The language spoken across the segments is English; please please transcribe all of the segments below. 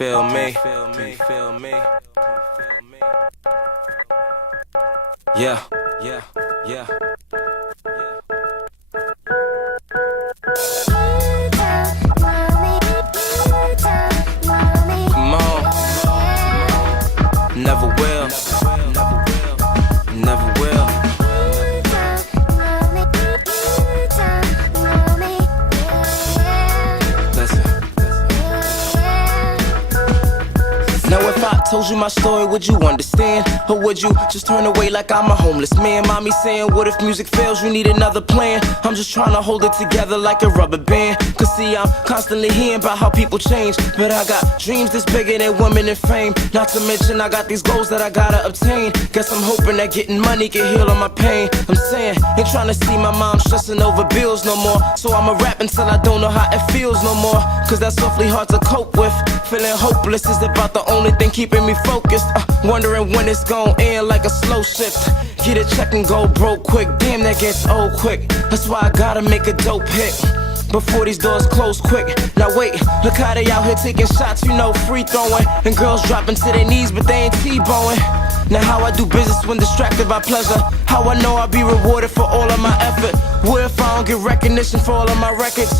feel me? Yeah, yeah, yeah. Come on. Never will. Never will. Listen. Now if I told you my story, would you understand? Or would you just turn away like I'm a homeless man? Mommy saying, what if music fails, you need another plan? I'm just trying to hold it together like a rubber band. Cause see, I'm constantly hearing about how people change, but I got dreams that's bigger than women and fame. Not to mention I got these goals that I gotta obtain. Guess I'm hoping that getting money can heal all my pain. I'm saying, ain't trying to see my mom stressing over bills no more. So I'ma rap until I don't know how it feels no more. Cause that's awfully hard to cope with. Feeling hopeless is about the only thing keeping me focused. Wondering when it's gon' end like a slow shift. Get a check and go broke quick. Damn, that gets old quick. That's why I gotta make a dope hit before these doors close quick. Now wait, look how they out here taking shots, you know, free throwing. And girls dropping to their knees, but they ain't T-bowing. Now how I do business when distracted by pleasure. How I know I'll be rewarded for all of my effort. What if I don't get recognition for all of my records?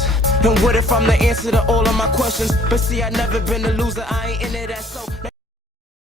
And what if I'm the answer to all of my questions? But see, I never been a loser, I ain't into that, so